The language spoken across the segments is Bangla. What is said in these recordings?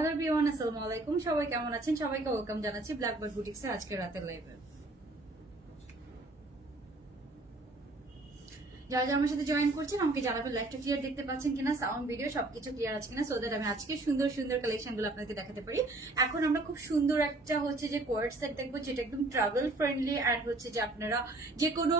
হ্যালো এভরিওয়ান, আসসালামু আলাইকুম। সবাই কেমন আছেন? সবাইকে ওয়েলকাম জানাচ্ছি ব্ল্যাকবার্ড বুটিক্সে আজকে রাতের লাইভে। যারা যারা আমার সাথে জয়েন করছেন আমাকে জানাবেন লাইভটা ক্লিয়ার দেখতে পাচ্ছেন কিনা, সাউন্ড ভিডিও সবকিছু ক্লিয়ার আছে কিনা, সো দ্যাট আমি আজকে সুন্দর সুন্দর কালেকশন গুলো আপনাদের দেখাতে পারি। এখন আমরা খুব সুন্দর একটা হচ্ছে যে কোয়ার্ড সেট দেখবো, যেটা একদম ট্রাভেল ফ্রেন্ডলি অ্যান্ড হচ্ছে যে আপনারা যে কোনো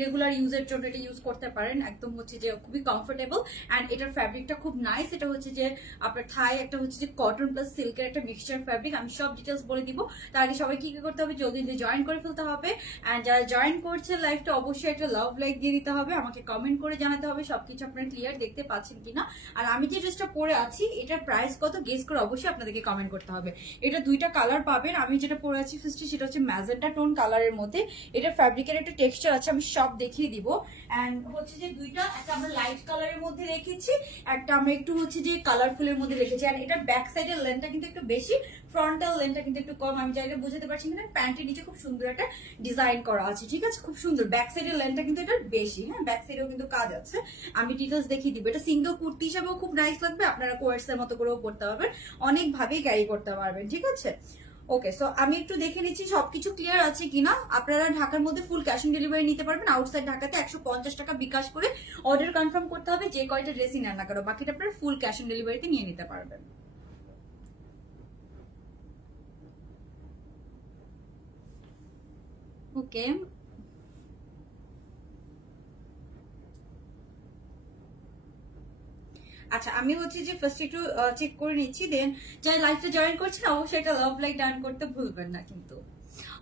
রেগুলার ইউজের জন্য এটা ইউজ করতে পারেন। একদম হচ্ছে যে খুবই কমফোর্টেবল অ্যান্ড এটার ফ্যাব্রিকটা খুব নাইস। এটা হচ্ছে যে আপনার থাই একটা হচ্ছে যে কটন প্লাস সিল্কের একটা মিক্সচার ফ্যাব্রিক। আমি সব ডিটেলস বলে দিব। তার আগে সবাই কি করতে হবে, জলদি জয়েন করে ফেলতে হবে। অ্যান্ড যারা জয়েন করছে লাইভটা অবশ্যই একটা লাভ লাইক দিয়ে দিতে হবে, আমাকে কমেন্ট করে জানাতে হবে সবকিছু আপনারা ক্লিয়ার দেখতে পাচ্ছেন কিনা। আর আমি যে ড্রেসটা পরে আছি এটার প্রাইস কত গেস করে অবশ্যই আপনাদেরকে কমেন্ট করতে হবে। এটা দুইটা কালার পাবেন। আমি যেটা পরে আছি ফার্স্টে সেটা হচ্ছে ম্যাজেন্টা টোন কালারের মধ্যে। এটা ফ্যাব্রিকের একটা টেক্সচার আছে, আমি সব দেখিয়ে দিব। অ্যান্ড হচ্ছে যে দুইটা, একটা আমরা লাইট কালারের মধ্যে রেখেছি, একটা আমরা একটু হচ্ছে যে কালারফুলের মধ্যে রেখেছি। আর এটা ব্যাক সাইডের লেন্থটা কিন্তু একটু বেশি, ফ্রন্টাল লেন্থটা কিন্তু একটু কম। আমি জায়গায় বুঝতে পারছি কিনা, প্যান্টের নিচে খুব সুন্দর একটা ডিজাইন করা আছে, ঠিক আছে, খুব সুন্দর। ব্যাক সাইডের লেন্থটা কিন্তু এটা বেশি, হ্যাঁ, ব্যাক সাইডেও কিন্তু কাজ আছে। আমি ডিটেলস দেখিয়ে দিব। এটা সিঙ্গেল কুর্তি হিসাবেও খুব নাইস লাগবে, আপনারা কোয়ার্টসের মতো করেও পড়তে পারবেন, অনেকভাবেই ক্যারি করতে পারবেন, ঠিক আছে। ওকে, সো আমি একটু দেখে নিচ্ছি সবকিছু ক্লিয়ার আছে কিনা। আপনারা ঢাকার মধ্যে ফুল ক্যাশ অন ডেলিভারি নিতে পারবেন। আউটসাইড ঢাকাতে 150 টাকা বিকাশ করে অর্ডার কনফার্ম করতে হবে, যে কয়টা ড্রেসই নেন না কেন, বাকিটা আপনারা ফুল ক্যাশ অন ডেলিভারিতে নিয়ে নিতে পারবেন। ওকে, আচ্ছা, আমি হচ্ছে যে ফার্স্ট একটু চেক করে নিচ্ছি, দেন যারা লাইভটা জয়েন করছেন অবশ্যই এটা লাভ লাইক ডান করতে ভুলবেন না কিন্তু।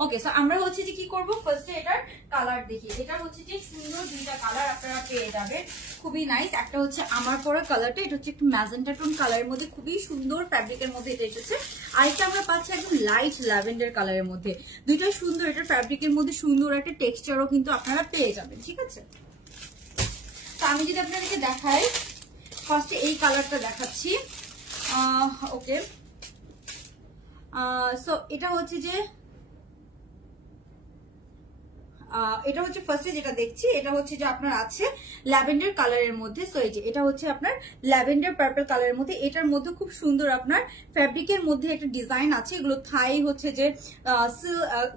ওকে, সো আমরা হচ্ছে যে কি করবো, ফার্স্টে এটার কালার দেখি। এটা হচ্ছে যে সুন্দর দুইটা কালার আপনারা পেয়ে যাবেন, খুবই নাইস। একটা হচ্ছে আমার পরা কালারটা, এটা হচ্ছে একটু ম্যাজেন্টা টোন কালারের মধ্যে, খুবই সুন্দর ফ্যাব্রিকের মধ্যে এটা এসেছে। আরেকটা আমরা পাচ্ছি একদম লাইট ল্যাভেন্ডার কালারের মধ্যে। দুইটাই সুন্দর, এটার ফ্যাব্রিকের মধ্যে সুন্দর একটা টেক্সচারও কিন্তু আপনারা পেয়ে যাবেন, ঠিক আছে। তো আমি যদি আপনাদেরকে দেখাই, ফার্স্টে এই কালারটা দেখাচ্ছি। ওকে, সো এটা হচ্ছে যে এটা হচ্ছে ফার্স্টে যেটা দেখছি, এটা হচ্ছে যে আপনার আছে ল্যাভেন্ডার কালারের মধ্যে। সো এই যে এটা হচ্ছে আপনার ল্যাভেন্ডার পার্পল কালারের মধ্যে। এটার মধ্যে খুব সুন্দর আপনার ফ্যাব্রিকের মধ্যে একটা ডিজাইন আছে। এগুলো থাই হচ্ছে যে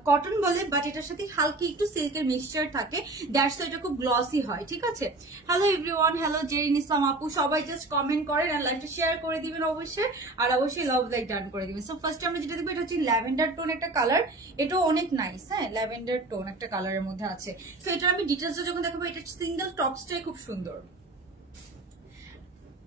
কটন বলে, বাট এটার সাথে হালকা একটু সিল্কের মিক্সচার থাকে, দ্যাটস এটা খুব গ্লসি হয়, ঠিক আছে। হ্যালো এভরিওয়ান, হ্যালো জেরিন ইসলাম আপু, সবাই জাস্ট কমেন্ট করেন আর লাইভটা শেয়ার করে দিবেন অবশ্যই, আর অবশ্যই লাভ লাইক ডান করে দিবেন। সো ফার্স্টে আমরা যেটা দেখবো, এটা হচ্ছে ল্যাভেন্ডার টোন একটা কালার, এটাও অনেক নাইস, হ্যাঁ, ল্যাভেন্ডার টোন একটা কালারের মধ্যে আছে। সো এটা আমি ডিটেইলসটা যখন দেখাবো, এটা সিঙ্গেল টপসটাই খুব সুন্দর,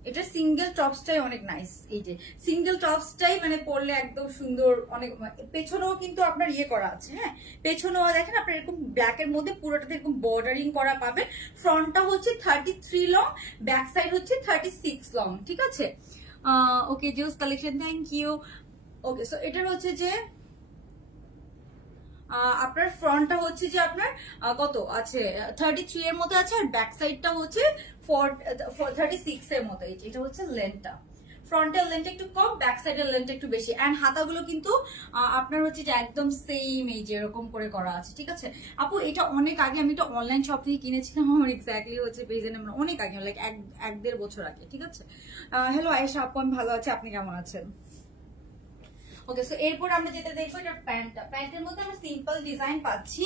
এটা সিঙ্গেল টপসটাই অনেক নাইস। এই যে সিঙ্গেল টপসটাই মানে পরলে একদম সুন্দর, অনেক। পেছনেও কিন্তু আপনার ইয়ে করা আছে, হ্যাঁ, পেছনেও দেখেন আপনার এরকম ব্ল্যাক এর মধ্যে পুরোটাতে এরকম বর্ডারিং করা পাবেন। ফ্রন্টটা হচ্ছে 33 লং, ব্যাক সাইড হচ্ছে 36 লং, ঠিক আছে। Okay, Zeus collection, thank you. Okay, so এটার হচ্ছে যে আপনার ফ্রন্টটা হচ্ছে যে আপনার কত আছে, 33 এর মতো আছে, আর ব্যাক সাইডটা হচ্ছে 36 এর মতো। এটা হচ্ছে লেন্থটা, ফ্রন্টের লেন্থ একটু কম, ব্যাক সাইডের লেন্থ একটু বেশি। এন্ড হাতাগুলো কিন্তু আপনার হচ্ছে যে একদম সেম এই যে এরকম করে করা আছে, ঠিক আছে। আপু এটা অনেক আগে আমি এটা অনলাইন শপ থেকে কিনেছিলাম, আমার এক্স্যাক্টলি হচ্ছে পেজে নাম্বার অনেক আগে, লাইক 1-1.5 বছর আগে, ঠিক আছে। হ্যালো আয়েশা আপু, আমি ভালো আছি, আপনি কেমন আছেন? ওকে, সো এরপর আমরা যেটা দেখবো, এটা প্যান্টটা। প্যান্টের মধ্যে আমরা সিম্পল ডিজাইন পাচ্ছি,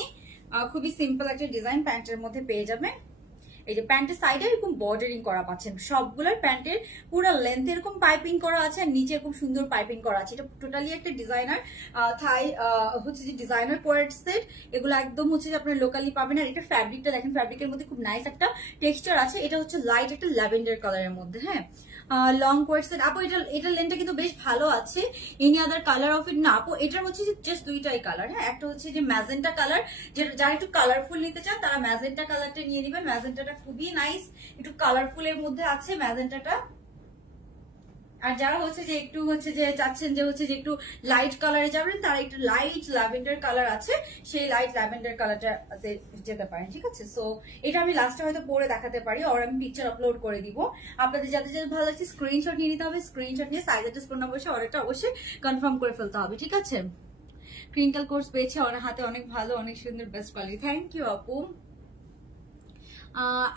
খুবই সিম্পল একটা ডিজাইন প্যান্টের মধ্যে পেয়ে যাবেন। এই যে প্যান্টের সাইডে এরকম বর্ডারিং করা পাচ্ছেন, সবগুলোর প্যান্টের পুরো লেন্থ এরকম পাইপিং করা আছে, আর নিচে খুব সুন্দর পাইপিং করা আছে। এটা টোটালি একটা ডিজাইনার থাই হচ্ছে যে ডিজাইনার কোয়ার্ড সেট। এগুলো একদম হচ্ছে যে আপনার লোকালি পাবেন। আর এটা ফ্যাব্রিকটা দেখেন, ফ্যাব্রিকের মধ্যে খুব নাইস একটা টেক্সচার আছে। এটা হচ্ছে লাইট একটা ল্যাভেন্ডার কালারের মধ্যে, হ্যাঁ, লং কোয়ার্ড সেট। আপু এটার লেন্থটা কিন্তু বেশ ভালো আছে। Any other colour of it না আপু, এটার হচ্ছে যে জাস্ট দুইটাই কালার, হ্যাঁ, একটা হচ্ছে যে ম্যাজেন্টা কালার, যারা একটু কালারফুল নিতে চান তারা ম্যাজেন্টা কালারটা নিয়ে নেবেন। ম্যাজেন্টাটা খুবই নাইস, একটু কালারফুলের মধ্যে আছে ম্যাজেন্টাটা। আর যারা হচ্ছে যে একটু হচ্ছে যে চাচ্ছেন যে হচ্ছে যে একটু লাইট কালারে যাবেন, তারা একটু লাইট ল্যাভেন্ডার কালার আছে, সেই লাইট ল্যাভেন্ডার কালারটাতে যেতে পারেন, ঠিক আছে। সো এটা আমি লাস্টে হয়তো পরে দেখাতে পারি, আর আমি পিকচার আপলোড করে দিব। আপনাদের যাদের যাদের ভালো লাগছে স্ক্রিনশট নিয়ে নিতে হবে, স্ক্রিনশট নিয়ে সাইজ অ্যাড্রেস ফোন নাম্বার বসে অর্ডারটা অবশ্যই কনফার্ম করে ফেলতে হবে, ঠিক আছে। ক্রিঙ্কল কোর্স পেয়েছে, অনেক হাতে অনেক ভালো, অনেক সুন্দর, বেস্ট কোয়ালিটি। থ্যাংক ইউ আপু।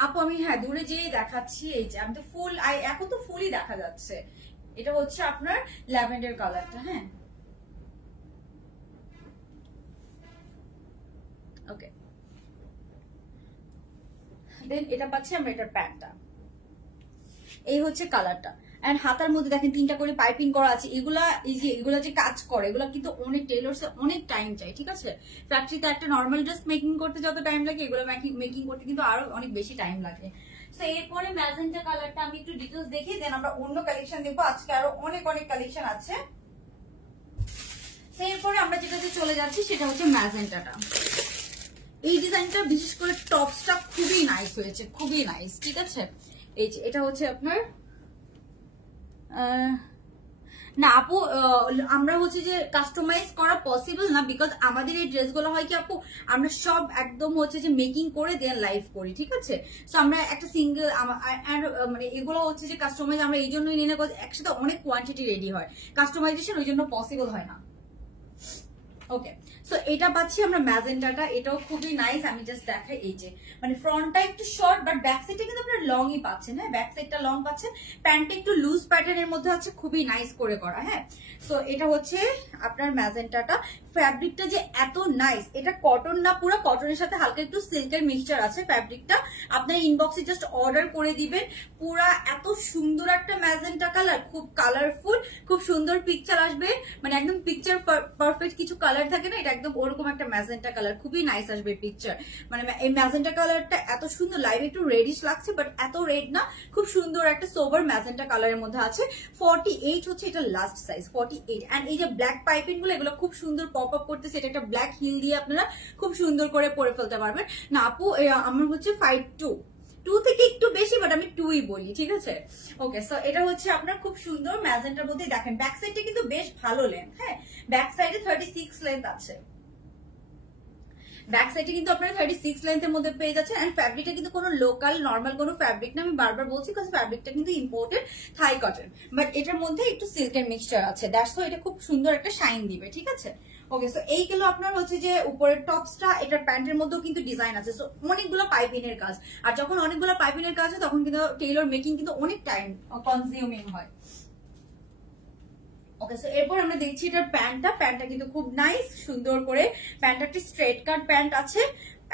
আপু আমি হ্যাঁ দূরে যেয়ে দেখাচ্ছি। এই যে আমি তো ফুল, এখন তো ফুলই দেখা যাচ্ছে, এটা হচ্ছে আপনার ল্যাভেন্ডার কালারটা। হ্যাঁ, ওকে, দেন এটা পাচ্ছি আমরা এটার প্যান্টটা। এই হচ্ছে কালারটা। এন্ড হাতার মধ্যে দেখেন 3টা করে পাইপিং করা আছে। এগুলা এই যে এগুলা যে কাজ করে এগুলা কিন্তু অনেক টেইলরসে অনেক টাইম চাই, ঠিক আছে? ফ্যাক্টরিতে একটা নর্মাল ড্রেস মেকিং করতে যত টাইম লাগে এগুলো মেকিং করতে কিন্তু আরো অনেক বেশি টাইম লাগে। তো এরপরে ম্যাজেন্টা কালারটা আমি একটু ডিটেইলস দেখি, দেন আমরা অন্য কালেকশন দেখবো। আজকে আরো অনেক অনেক কালেকশন আছে। তো এরপরে আমরা যেটাতে চলে যাচ্ছি সেটা হচ্ছে ম্যাজেন্টাটা। এই ডিজাইনটা বিশেষ করে টপসটা খুবই নাইস হয়েছে, খুবই নাইস, ঠিক আছে? এই যে এটা হচ্ছে আপনার না আপু, আমরা হচ্ছে যে কাস্টমাইজ করা পসিবল না, বিকজ আমাদের এই ড্রেসগুলো হয় কি আপু, আমরা সব একদম হচ্ছে যে মেকিং করে দেন লাইভ করি, ঠিক আছে? সো আমরা একটা সিঙ্গেল মানে এগুলো হচ্ছে যে কাস্টমাইজ আমরা এই জন্যই নিয়ে নেই, একসাথে অনেক কোয়ান্টিটি রেডি হয়, কাস্টমাইজেশন ওই জন্য পসিবল হয় না। ওকে, সো এটা পাচ্ছি আমরা ম্যাজেন্টাটা, এটাও খুবই নাইস। আমি জাস্ট দেখাই, এই যে মানে ফ্রন্টটা একটু শর্ট বাট ব্যাক সাইডটা কিন্তু আপনারা লংই পাচ্ছেন। হ্যাঁ, ব্যাক সাইডটা লং পাচ্ছেন। প্যান্টটা একটু লুজ প্যাটার্নের মধ্যে আছে, খুবই নাইস করে করা। হ্যাঁ, সো এটা হচ্ছে আপনার ম্যাজেন্টাটা। ফ্যাব্রিকটা যে এত নাইস, এটা কটন না, পুরো কটনের সাথে হালকা একটু সিল্কের মিক্সচার আছে ফ্যাব্রিকটা। আপনার ইনবক্সে জাস্ট অর্ডার করে দিবেন। পুরা এত সুন্দর একটা ম্যাজেন্টা কালার, খুব কালারফুল, খুব সুন্দর পিকচার আসবে, মানে একদম পিকচার পারফেক্ট কিছু কালার থাকে না, এটা একদম ওরকম একটা ম্যাজেন্টা কালার, খুবই নাইস আসবে পিকচার। মানে এই ম্যাজেন্টা কালারটা এত সুন্দর, লাইভ একটু রেডিশ লাগছে বাট এত রেড না, খুব সুন্দর একটা সোবার ম্যাজেন্টা কালারের মধ্যে আছে। 48 হচ্ছে এটা লাস্ট সাইজ, 48। এন্ড এই যে ব্ল্যাক পাইপিং গুলো এগুলো খুব সুন্দর পপ আপ করতেছে, এটা একটা ব্ল্যাক হিল দিয়ে আপনারা খুব সুন্দর করে পরে ফেলতে পারবেন। না আপু, আমার হচ্ছে 5'2" থেকে একটু বেশি, বাট আমি 2ই বলি, ঠিক আছে? ওকে, সো এটা হচ্ছে আপনার খুব সুন্দর ম্যাজেন্টার মধ্যে। দেখেন ব্যাক সাইডটা কিন্তু বেশ ভালো লেন্থ। হ্যাঁ, ব্যাক সাইডে 36 লেন্থ আছে। ব্যাক সাইডে কিন্তু আপনারা 36 লেন্থের মধ্যে পেয়ে যাচ্ছেন। এন্ড ফ্যাব্রিকটা কিন্তু কোনো লোকাল নর্মাল কোনো ফ্যাব্রিক না, আমি বারবার বলছি, কারণ ফ্যাব্রিকটা কিন্তু ইম্পোর্টেড থাই কটন, বাট এটার মধ্যে একটু সিল্কের মিক্সচার আছে, দ্যাটস ওয়াই এটা খুব সুন্দর একটা শাইন দিবে, ঠিক আছে? ওকে, সো এই গেল আপনার হচ্ছে যে উপরের টপসটা। এটার প্যান্টের মধ্যেও কিন্তু ডিজাইন আছে, সো অনেকগুলো পাইপিনের কাজ। আর যখন অনেকগুলো পাইপিনের কাজ হয় তখন কিন্তু টেইলর মেকিং কিন্তু অনেক টাইম কনজিউমিং হয়। ওকে, সো এরপর আমরা দেখছি এটার প্যান্টটা কিন্তু খুব নাইস, সুন্দর করে প্যান্টটা একটি স্ট্রেট কাট প্যান্ট আছে,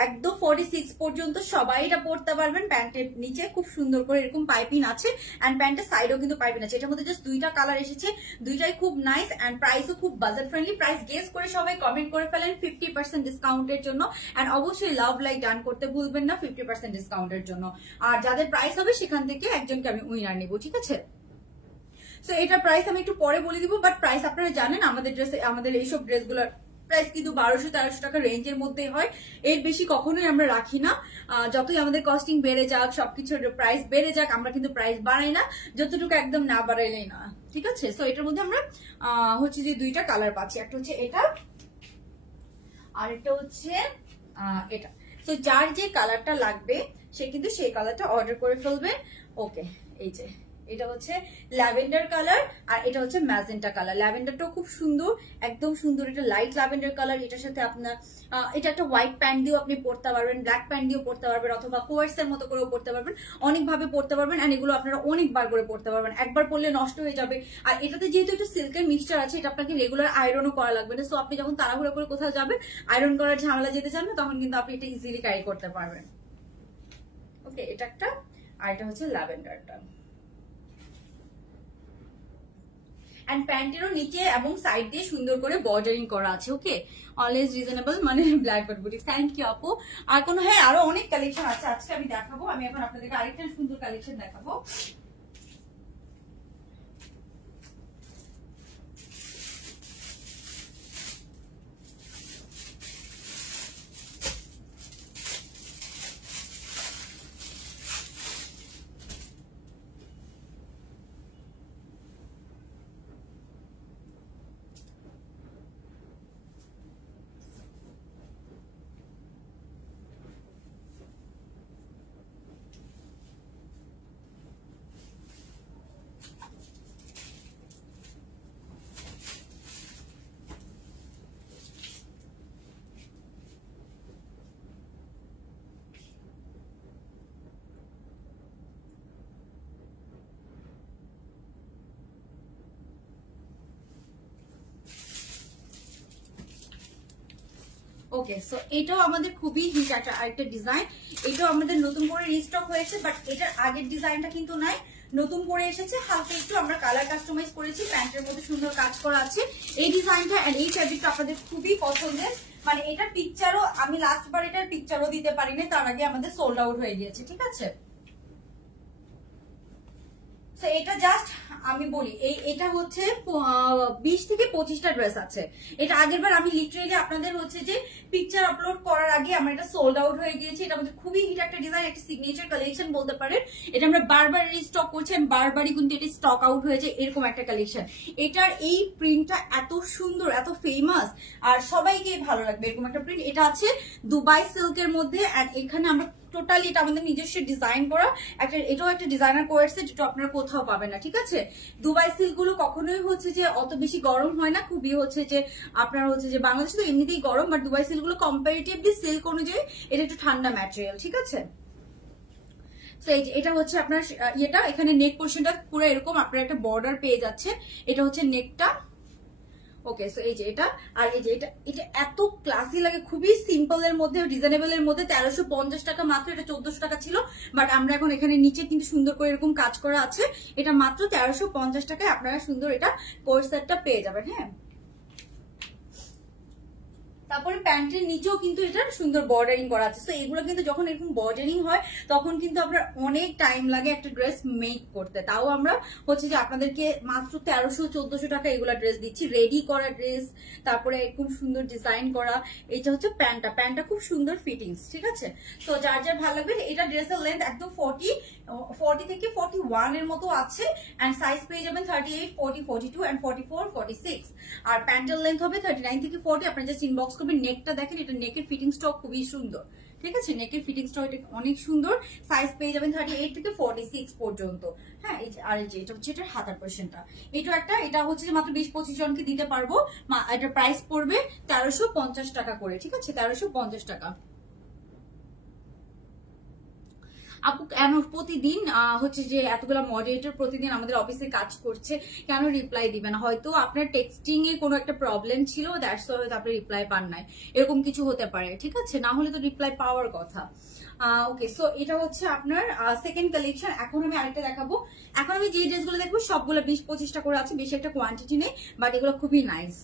একদম 46 পর্যন্ত সবাই এটা পরতে পারবেন। প্যান্টের নিচে খুব সুন্দর করে এরকম পাইপিং আছে, এন্ড প্যান্টের সাইডেও কিন্তু পাইপিং আছে। এটার মধ্যে জাস্ট 2টা কালার এসেছে, 2টাই খুব নাইস, এন্ড প্রাইসও খুব বাজেট ফ্রেন্ডলি। প্রাইস গেস করে সবাই কমেন্ট করে ফেলেন 50% ডিসকাউন্টের জন্য, এন্ড অবশ্যই লাভ লাইক ডান করতে ভুলবেন না 50% ডিসকাউন্টের জন্য। আর যাদের প্রাইস হবে সেখান থেকে একজনকে আমি উইনার নিব, ঠিক আছে? সো এটা প্রাইস আমি একটু পরে বলে দিব, বাট প্রাইস আপনারা জানেন আমাদের এইসব ড্রেসগুলোর প্রাইস কিন্তু 1200-1300 টাকা রেঞ্জের মধ্যে হয়, এর বেশি কখনোই আমরা রাখি না। যতই আমাদের কস্টিং বেড়ে যাক, সবকিছুর প্রাইস বেড়ে যাক, আমরা কিন্তু প্রাইস বাড়াই না, যতটুকু একদম না বাড়াইলেই না, ঠিক আছে? সো এটার মধ্যে আমরা হচ্ছে যে 2টা কালার পাচ্ছি, একটা হচ্ছে এটা আর একটা হচ্ছে এটা। সো যার যে কালারটা লাগবে সে কিন্তু সেই কালারটা অর্ডার করে ফেলবে। ওকে, এই যে এটা হচ্ছে ল্যাভেন্ডার কালার আর এটা হচ্ছে ম্যাজেন্টা কালার। ল্যাভেন্ডারটাও খুব সুন্দর, একদম সুন্দর, এটা লাইট ল্যাভেন্ডার কালার। এটার সাথে আপনার এটা একটা হোয়াইট প্যান্ট দিয়েও আপনি পরতে পারবেন, ব্ল্যাক প্যান্ট দিয়েও পরতে পারবেন, অথবা কোয়ার্সের মতো করেও পরতে পারবেন, অনেকভাবে পরতে পারবেন। আর এগুলো আপনারা অনেকবার করে পরতে পারবেন, একবার পরলে নষ্ট হয়ে যাবে। আর এটাতে যেহেতু একটু সিল্কের মিক্সচার আছে, এটা আপনাকে রেগুলার আয়রনও করা লাগবে না। সো আপনি যখন তাড়াহুড়া করে কোথাও যাবেন, আয়রন করার ঝামেলা যেতে চান না, তখন কিন্তু আপনি এটা ইজিলি ক্যারি করতে পারবেন। ওকে, এটা একটা, আর এটা হচ্ছে ল্যাভেন্ডারটা। এন্ড প্যান্টেরও নিচে এবং সাইড দিয়ে সুন্দর করে বর্ডারিং করা আছে। ওকে, অলওয়েজ রিজনেবল, মানে black bird boutique. Thank you আপু। আর কোনো, হ্যাঁ আরো অনেক কালেকশন আছে আজকে আমি দেখাবো। আমি এখন আপনাদেরকে আরেকটা সুন্দর কালেকশন দেখাবো। ওকে, সো এটাও আমাদের খুবই হিট একটা আরেকটা ডিজাইন। এটাও আমাদের নতুন করে রিস্টক হয়েছে, বাট এটার আগের ডিজাইনটা কিন্তু নাই, নতুন করে এসেছে। হালকা একটু আমরা কালার কাস্টমাইজ করেছি, প্যান্টের মধ্যে সুন্দর কাজ করা আছে। এই ডিজাইনটা এন্ড এই ফ্যাব্রিকটা আপনাদের খুবই পছন্দের, মানে এটার পিকচারও আমি লাস্টবার এটার পিকচারও দিতে পারিনি, তার আগে আমাদের সোল্ড আউট হয়ে গিয়েছে, ঠিক আছে। এটা জাস্ট আমি বলি এটা হচ্ছে 20 থেকে 25টা ড্রেস আছে। এটা আগের বার আমি লিটারেলি আপনাদের হচ্ছে যে পিকচার আপলোড করার আগে আমার এটা সোল্ড আউট হয়ে গিয়েছে। এটা আমাদের খুবই হিট একটা ডিজাইন, একটা সিগনেচার কালেকশন বলতে পারেন। এটা আমরা বারবার রিস্টক করছি, বারবারই কিন্তু এটা স্টক আউট হয়েছে, এরকম একটা কালেকশন। এটার এই প্রিন্টটা এত সুন্দর, এত ফেমাস, আর সবাইকে ভালো লাগবে এরকম একটা প্রিন্ট। এটা আছে দুবাই সিল্কের মধ্যে, আর এখানে আমরা টোটালি এটা আমাদের নিজস্ব ডিজাইন করা একটা, এটাও একটা ডিজাইনার করেছে যেটা আপনারা কোথাও পাবেন না, ঠিক আছে। দুবাই সিল্ক গুলো কখনোই হচ্ছে যে অত বেশি গরম হয় না, খুবই হচ্ছে যে আপনার হচ্ছে যে বাংলাদেশে তো এমনিতেই গরম, বাট দুবাই সিল্ক গুলো কম্পারেটিভলি সিল্ক অনুযায়ী এটা একটু ঠান্ডা ম্যাটেরিয়াল, ঠিক আছে। এটা হচ্ছে আপনার ইয়েটা, এখানে নেক পোর্শনটা পুরো এরকম আপনার একটা বর্ডার পেয়ে যাচ্ছে, এটা হচ্ছে নেকটা। ওকে, সো এই যে এটা, আর এই যে এটা এত ক্লাসি লাগে, খুবই সিম্পল এর মধ্যে, রিজনেবল এর মধ্যে। 1350 টাকা মাত্র, এটা 1400 টাকা ছিল, বাট আমরা এখন এখানে নিচে কিন্তু সুন্দর করে এরকম কাজ করা আছে। এটা মাত্র 1350 টাকায় আপনারা সুন্দর এটা কোর্স সেটটা পেয়ে যাবেন। হ্যাঁ, তারপরে প্যান্টের নিচেও কিন্তু এটা সুন্দর বর্ডারিং করা আছে। তো এগুলো কিন্তু যখন এরকম বর্ডারিং হয় তখন কিন্তু আপনার অনেক টাইম লাগে একটা ড্রেস মেক করতে। তাও আমরা হচ্ছে যে আপনাদেরকে মাত্র 1300-1400 টাকা এগুলা ড্রেস দিচ্ছি, রেডি করা ড্রেস, তারপরে খুব সুন্দর ডিজাইন করা। এটা হচ্ছে প্যান্টটা খুব সুন্দর ফিটিংস, ঠিক আছে। তো যার যার ভালো লাগবে, এটা ড্রেসের লেন্থ একদম 40 থেকে 41 এর মতো আছে, এন্ড সাইজ পেয়ে যাবেন 38, 40, 42 এন্ড 44, 46। আর প্যান্টের লেন্থ হবে 39 থেকে 40। আপনারা জাস্ট ইনবক্স করবেন। নেকটা দেখেন, এটা নেকের ফিটিংসটাও খুবই সুন্দর, ঠিক আছে। নেকের ফিটিংসটাও এটা অনেক সুন্দর। সাইজ পেয়ে যাবেন 38 থেকে 46 পর্যন্ত। হ্যাঁ, আর এই যে এটা হচ্ছে এটার হাতার পোরশনটা, এটা হচ্ছে যে মাত্র 20-25 জনকে দিতে পারবো। এটার প্রাইস পড়বে 1350 টাকা করে, ঠিক আছে, 1350 টাকা। আপু কেন প্রতিদিন হচ্ছে যে এতগুলো মডারেটর প্রতিদিন আমাদের অফিসে কাজ করছে, কেন রিপ্লাই দিবেন? হয়তো আপনার টেক্সটিং এ কোনো একটা প্রবলেম ছিল, দ্যাটস ওয়াই হয়তো আপনি রিপ্লাই পান নাই, এরকম কিছু হতে পারে, ঠিক আছে। না হলে তো রিপ্লাই পাওয়ার কথা। ওকে, সো এটা হচ্ছে আপনার সেকেন্ড কালেকশন। এখন আমি আরেকটা দেখাবো। এখন আমি যে ড্রেসগুলো দেখবো সবগুলো 20-25টা করে আছে, বেশি একটা কোয়ান্টিটি নেই, বাট এগুলো খুবই নাইস।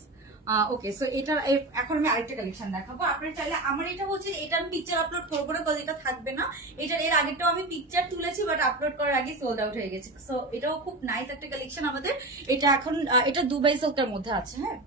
ওকে, সো এটা এখন আমি আরেকটা কালেকশন দেখাবো। আপনারা চাইলে, আমার এটা হচ্ছে এটা আমি পিকচার আপলোড করবো না, কারণ এটা থাকবে না। এর আগেরটাও আমি পিকচার তুলেছি, বাট আপলোড করার আগে সোল্ড আউট হয়ে গেছে। সো এটাও খুব নাইস একটা কালেকশন আমাদের। এটা এখন এটা দুবাই সিল্কের মধ্যে আছে। হ্যাঁ,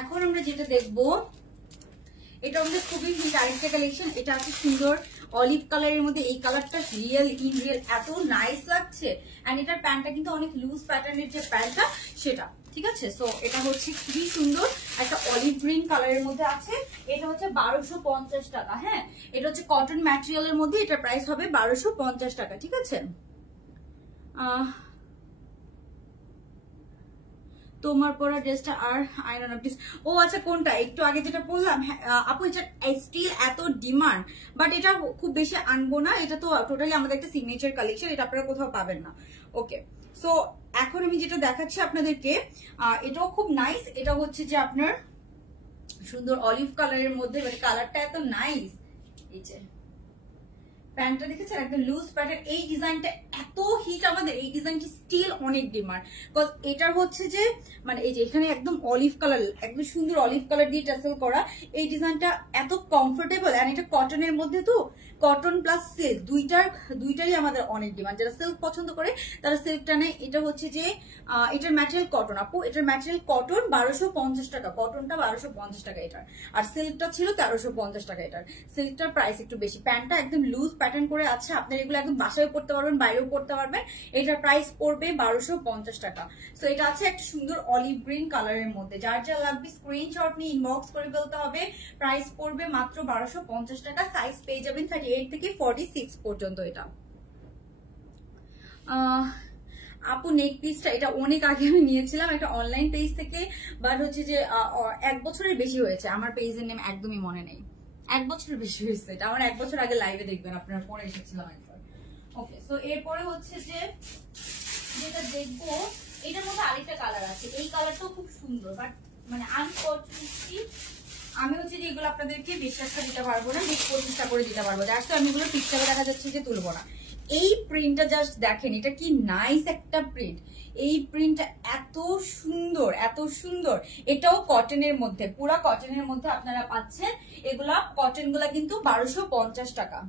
এখন আমরা যেটা দেখবো, এটা আমাদের খুবই হিট আরেকটা কালেকশন। এটা আছে সুন্দর অলিভ কালারের মধ্যে। এই কালারটা রিয়েল এত নাইস লাগছে, এন্ড এটার প্যান্টটা কিন্তু অনেক লুজ প্যাটার্নের যে প্যান্টটা সেটা, ঠিক আছে। সো এটা হচ্ছে খুবই সুন্দর একটা অলিভ গ্রিন কালারের মধ্যে আছে। এটা হচ্ছে 1250 টাকা। হ্যাঁ, এটা হচ্ছে কটন ম্যাটেরিয়ালের মধ্যে, এটার প্রাইস হবে 1250 টাকা, ঠিক আছে। তোমার পরা ড্রেসটা আর আয়রন অফ দিস, ও আচ্ছা কোনটা একটু আগে যেটা বললাম। আপু এটা স্টিল এত ডিমান্ড, বাট এটা খুব বেশি আনবো না। এটা তো টোটালি আমাদের একটা সিগনেচার কালেকশন, এটা আপনারা কোথাও পাবেন না। ওকে, সো এখন আমি যেটা দেখাচ্ছি আপনাদেরকে, এটাও খুব নাইস। এটা হচ্ছে যে আপনার সুন্দর অলিভ কালারের মধ্যে, মানে কালারটা এত নাইস। এই যে প্যান্টটা দেখেছেন একদম লুজ প্যাটার্ন। এই ডিজাইনটা এত হিট আমাদের, এই ডিজাইনটি স্টিল অনেক ডিমান্ড। বিকজ এটার হচ্ছে যে মানে এই যে এখানে একদম অলিভ কালার, একদম সুন্দর অলিভ কালার দিয়ে টাসেল করা এই ডিজাইনটা এত কমফোর্টেবল। এন্ড এটা কটনের মধ্যে, তো কটন প্লাস সিল্ক দুইটারই আমাদের অনেক ডিমান্ড। যারা সিল্ক পছন্দ করে তারা সিল্কটা নেয়। এটা হচ্ছে যে এটার ম্যাটেরিয়াল কটন আপু, এটার ম্যাটেরিয়াল কটন 1250 টাকা, কটনটা 1250 টাকা এটার, আর সিল্কটা ছিল 1350 টাকা এটার। সিল্কটার প্রাইস একটু বেশি। প্যান্টটা একদম লুজ প্যাটার্ন করে আছে, আপনার এগুলো একদম বাসায় পড়তে পারবেন, বাইরেও পড়তে পারবেন। এটার প্রাইস পড়বে 1250 টাকা। সো এটা আছে একটা সুন্দর অলিভ গ্রিন কালারের মধ্যে। যার যা লাগবে স্ক্রিনশট নিয়ে ইনবক্স করে ফেলতে হবে। প্রাইস পড়বে মাত্র 1250 টাকা। সাইজ পেয়ে যাবেন 38 থেকে 46 পর্যন্ত। এটা আপু নেক পিসটা এটা অনেক আগে আমি নিয়েছিলাম একটা অনলাইন পেজ থেকে, বাট হচ্ছে যে 1 বছরের বেশি হয়েছে। আমার পেজের নেম একদমই মনে নেই, 1 বছরের বেশি হয়েছে। এটা আমার 1 বছর আগে লাইভে দেখবেন আপনারা, পরে এসেছিলাম একবার। ওকে, সো এরপরে হচ্ছে যে যেটা দেখবো এটার মধ্যে আরেকটা কালার আছে। এই কালারটাও খুব সুন্দর, বাট মানে আনফরচুনেটলি আমি হচ্ছে যে এগুলো আপনাদেরকে 20 টাকা দিতে পারবো না, 20-25 টাকা করে দিতে পারবো। যার আমি এগুলো পিকচারে দেখা যাচ্ছে যে তুলবো না। এই প্রিন্টটা জাস্ট দেখেন, এটা কি নাইস একটা প্রিন্ট। এই প্রিন্টটা এত সুন্দর, এত সুন্দর। এটাও কটনের মধ্যে, পুরা কটনের মধ্যে আপনারা পাচ্ছেন। এগুলা কটন গুলা কিন্তু 1250 টাকা।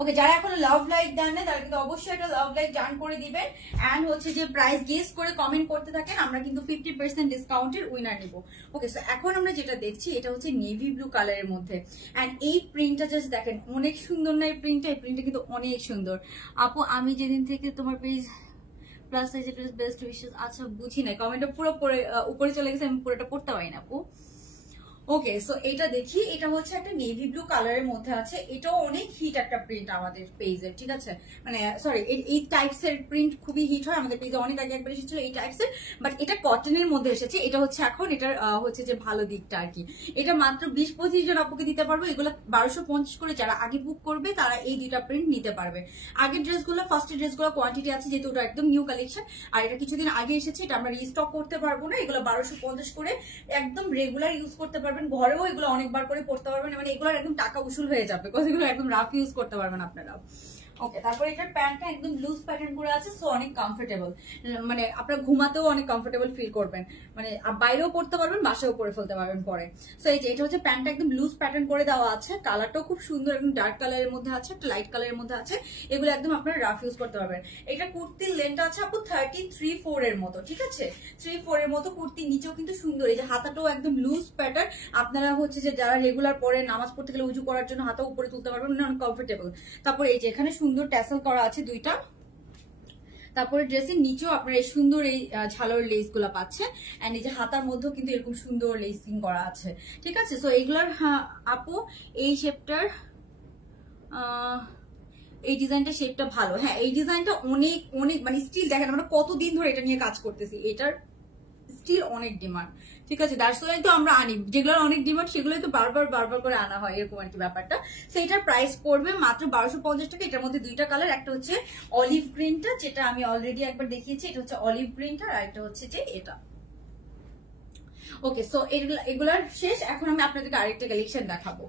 ওকে, যারা এখনো লাভ লাইক দেন না তারা কিন্তু অবশ্যই একটা লাভ লাইক ডান করে দিবেন। এন্ড হচ্ছে যে প্রাইস গেস করে কমেন্ট করতে থাকেন, আমরা কিন্তু 50% ডিসকাউন্টের উইনার নিব। ওকে, সো এখন আমরা যেটা দেখছি এটা হচ্ছে নেভি ব্লু কালারের মধ্যে। এন্ড এই প্রিন্টটা জাস্ট দেখেন, অনেক সুন্দর না এই প্রিন্টটা? এই প্রিন্টটা কিন্তু অনেক সুন্দর। আপু আমি যেদিন থেকে তোমার page plus size best wishes, আচ্ছা বুঝি না, কমেন্টটা পুরো উপরে চলে গেছে, আমি পুরোটা পড়তে পারি না আপু। ওকে, সো এটা দেখি, এটা হচ্ছে একটা নেভি ব্লু কালারের মধ্যে আছে। এটাও অনেক হিট একটা প্রিন্ট আমাদের পেজের, ঠিক আছে? মানে সরি, এই টাইপস এর প্রিন্ট খুবই হিট হয় আমাদের পেজে, অনেক আগে একবার এসেছিল এই টাইপস এর, বাট এটা কটনের মধ্যে এসেছে। এটা হচ্ছে এখন এটার হচ্ছে যে ভালো দিকটা আর কি, এটা মাত্র 20-25 জন আপুকে দিতে পারবো। এগুলো 1250 করে। যারা আগে বুক করবে তারা এই দুইটা প্রিন্ট নিতে পারবে। আগের ড্রেসগুলো, ফার্স্টের ড্রেসগুলো কোয়ান্টিটি আছে যেহেতু ওটা একদম নিউ কালেকশন, আর এটা কিছুদিন আগে এসেছে, এটা আমরা রিস্টক করতে পারবো না। এগুলো 1250 করে, একদম রেগুলার ইউজ করতে পারবেন, ঘরেও এগুলো অনেকবার করে পড়তে পারবেন। মানে এগুলোর একদম টাকা উসুল হয়ে যাবে, বিকজ এগুলো একদম রাফ ইউজ করতে পারবেন আপনারা। ওকে, তারপরে এটার প্যান্টটা একদম লুজ প্যাটার্ন করে আছে, সো অনেক কমফোর্টেবল। মানে আপনারা ঘুমাতেও অনেক কমফোর্টেবল ফিল করবেন, মানে বাইরেও পড়তে পারবেন, বাসায়ও পরে ফেলতে পারবেন পরে। সো এই যে এটা হচ্ছে প্যান্টটা একদম লুজ প্যাটার্ন করে দেওয়া আছে। কালারটাও খুব সুন্দর, একদম ডার্ক কালারের মধ্যে আছে, একটা লাইট কালারের মধ্যে আছে। এগুলো একদম আপনারা রাফ ইউজ করতে পারবেন। এটা কুর্তির লেন্থ আছে আপু 33-4 এর মতো, ঠিক আছে? 3-4 এর মতো কুর্তি। নিচেও কিন্তু সুন্দর, এই যে হাতাটাও একদম লুজ প্যাটার্ন। আপনারা হচ্ছে যে যারা রেগুলার পরে নামাজ পড়তে গেলে উজু করার জন্য হাতা উপরে তুলতে পারবেন, অনেক কমফোর্টেবল। তারপর এই যে এখানে সুন্দর ট্যাসেল করা আছে দুইটা। তারপরে ড্রেসের নিচেও আপনারা এই সুন্দর এই ঝালর লেস গুলা পাচ্ছেন। এন্ড এই যে হাতার মধ্যেও কিন্তু এরকম সুন্দর লেসিং করা আছে, ঠিক আছে? সো এইগুলার আপু এই শেপটার এই ডিজাইনটা শেপটা ভালো। হ্যাঁ, এই ডিজাইনটা অনেক অনেক মানে স্টিল দেখেন, আমরা কতদিন ধরে এটা নিয়ে কাজ করতেছি, এটার স্টিল অনেক ডিমান্ড, ঠিক আছে? দ্যাটস ওয়াই তো আমরা আনি, যেগুলোর অনেক ডিমান্ড সেগুলোই তো বারবার বারবার করে আনা হয়, এরকম আর কি ব্যাপারটা। সো এটার প্রাইস পড়বে মাত্র 1250 টাকা। এটার মধ্যে দুইটা কালার, একটা হচ্ছে অলিভ গ্রিনটা যেটা আমি অলরেডি একবার দেখিয়েছি, এটা হচ্ছে অলিভ গ্রিনটা, আর একটা হচ্ছে যে এটা। ওকে, সো এগুলার শেষ। এখন আমি আপনাদেরকে আরেকটা কালেকশন দেখাবো।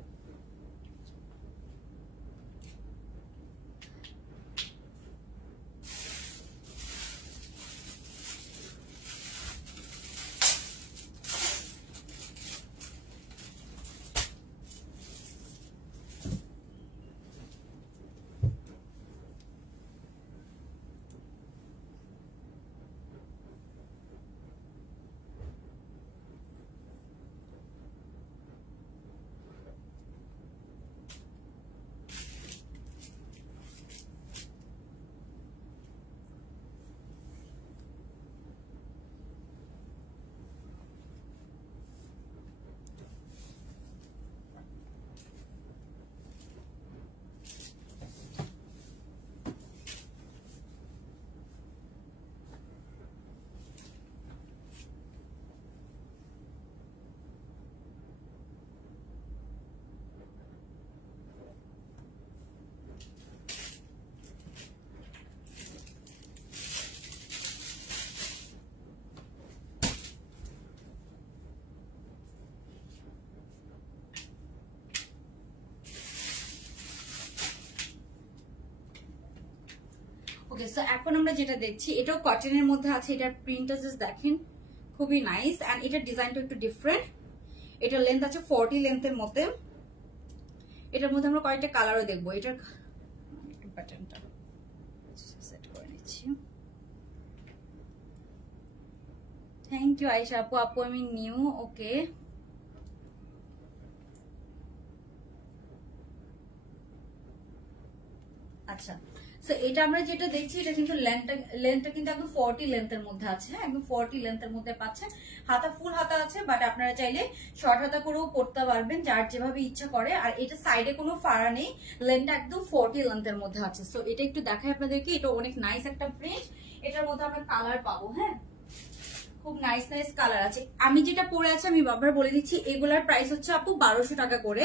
ওকে, সো এখন আমরা যেটা দেখছি এটাও কটনের মধ্যে আছে, এটার প্রিন্টটা জাস্ট দেখেন খুবই নাইস, এন্ড এটার ডিজাইনটা একটু ডিফারেন্ট। এটার লেন্থ আছে 40 লেন্থের মধ্যে। এটার মধ্যে আমরা কয়েকটা কালারও দেখবো। এটার প্যাটার্নটা সেট করে নিচ্ছি। থ্যাংক ইউ আয়েশা আপু। আপু আমি নিউ। ওকে, আচ্ছা, সো এটা আমরা যেটা দেখছি এটা কিন্তু লেন্থটা কিন্তু একদম 40 লেন্থের মধ্যে আছে। হ্যাঁ, একদম 40 লেন্থের মধ্যে পাচ্ছেন। হাতা ফুল হাতা আছে, বাট আপনারা চাইলে শর্ট হাতা করেও পরতে পারবেন, যার যেভাবে ইচ্ছা করে। আর এটা সাইডে কোনো ফাড়া নেই, লেন্থটা একদম 40 লেন্থের মধ্যে আছে। সো এটা একটু দেখাই আপনাদেরকে, এটা অনেক নাইস একটা প্রিন্ট। এটার মধ্যে আমরা কালার পাবো। হ্যাঁ, খুব নাইস নাইস কালার আছে। আমি যেটা পরে আছি আমি বারবার বলে দিচ্ছি, এগুলার প্রাইস হচ্ছে আপু 1200 টাকা করে।